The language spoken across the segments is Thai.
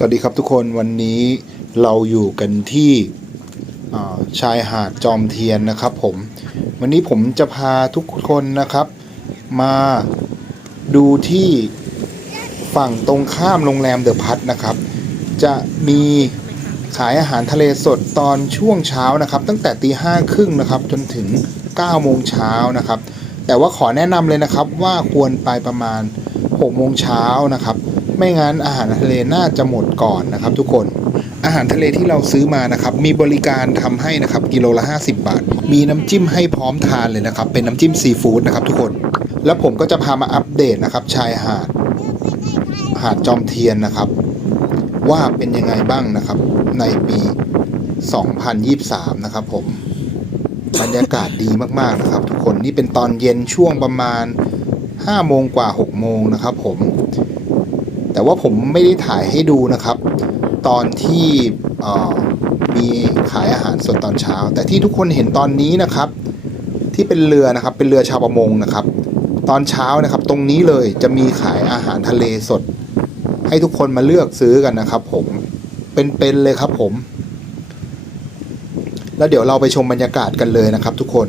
สวัสดีครับทุกคนวันนี้เราอยู่กันที่ชายหาดจอมเทียนนะครับวันนี้ผมจะพาทุกคนนะครับมาดูที่ฝั่งตรงข้ามโรงแรมเดอะพัทนะครับจะมีขายอาหารทะเลสดตอนช่วงเช้านะครับตั้งแต่ตี 5:30นะครับจนถึง9 โมงเช้านะครับแต่ว่าขอแนะนำเลยนะครับว่าควรไปประมาณ6 โมงเช้านะครับไม่งั้นอาหารทะเลน่าจะหมดก่อนนะครับทุกคนอาหารทะเลที่เราซื้อมานะครับมีบริการทำให้นะครับกิโลละ50 บาทมีน้ำจิ้มให้พร้อมทานเลยนะครับเป็นน้ำจิ้มซีฟู้ดนะครับทุกคนแล้วผมก็จะพามาอัปเดตนะครับชายหาดจอมเทียนนะครับว่าเป็นยังไงบ้างนะครับในปี 2023 นะครับบรรยากาศดีมากๆนะครับทุกคนนี่เป็นตอนเย็นช่วงประมาณ5 โมงกว่า6 โมงนะครับแต่ว่าผมไม่ได้ถ่ายให้ดูนะครับตอนที่มีขายอาหารสดตอนเช้าแต่ที่ทุกคนเห็นตอนนี้นะครับที่เป็นเรือนะครับเป็นเรือชาวประมงนะครับตอนเช้านะครับตรงนี้เลยจะมีขายอาหารทะเลสดให้ทุกคนมาเลือกซื้อกันนะครับเป็นเลยครับแล้วเดี๋ยวเราไปชมบรรยากาศกันเลยนะครับทุกคน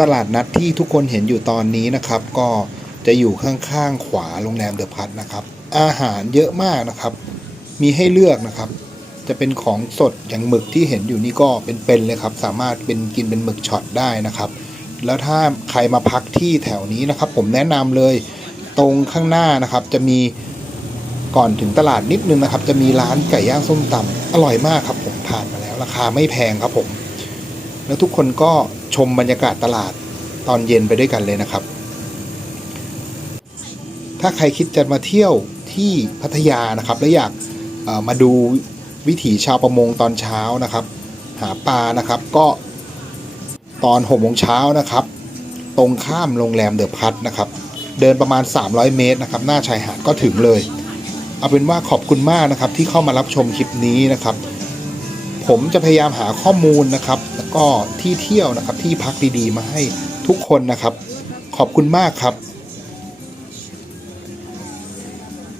ตลาดนัดที่ทุกคนเห็นอยู่ตอนนี้นะครับก็จะอยู่ข้างๆขวาโรงแรมเดอะพัทนะครับอาหารเยอะมากนะครับมีให้เลือกนะครับจะเป็นของสดอย่างหมึกที่เห็นอยู่นี่ก็เป็นเลยครับสามารถกินเป็นหมึกช็อตได้นะครับแล้วถ้าใครมาพักที่แถวนี้นะครับผมแนะนำเลยตรงข้างหน้านะครับจะมีก่อนถึงตลาดนิดนึงนะครับจะมีร้านไก่ย่างส้มตำอร่อยมากครับผมผ่านมาแล้วราคาไม่แพงครับผมแล้วทุกคนก็ชมบรรยากาศตลาดตอนเย็นไปด้วยกันเลยนะครับถ้าใครคิดจะมาเที่ยวที่พัทยานะครับและอยากมาดูวิถีชาวประมงตอนเช้านะครับหาปลานะครับก็ตอน6 โมงเช้านะครับตรงข้ามโรงแรมเดอะพัทนะครับเดินประมาณ300 เมตรนะครับหน้าชายหาดก็ถึงเลยเอาเป็นว่าขอบคุณมากนะครับที่เข้ามารับชมคลิปนี้นะครับผมจะพยายามหาข้อมูลนะครับแล้วก็ที่เที่ยวนะครับที่พักดีๆมาให้ทุกคนนะครับขอบคุณมากครับ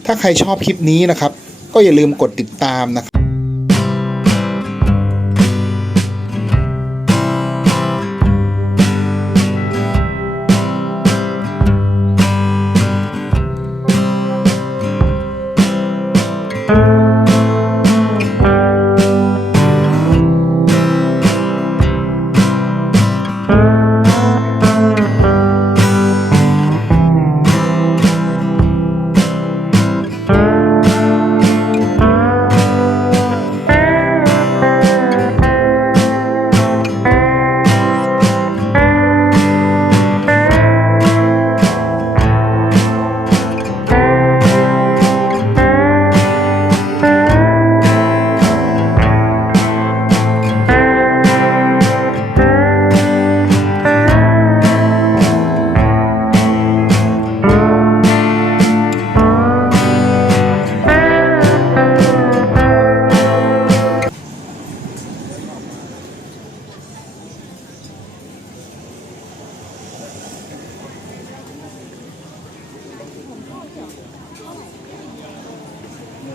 ถ้าใครชอบคลิปนี้นะครับก็อย่าลืมกดติดตามนะครับ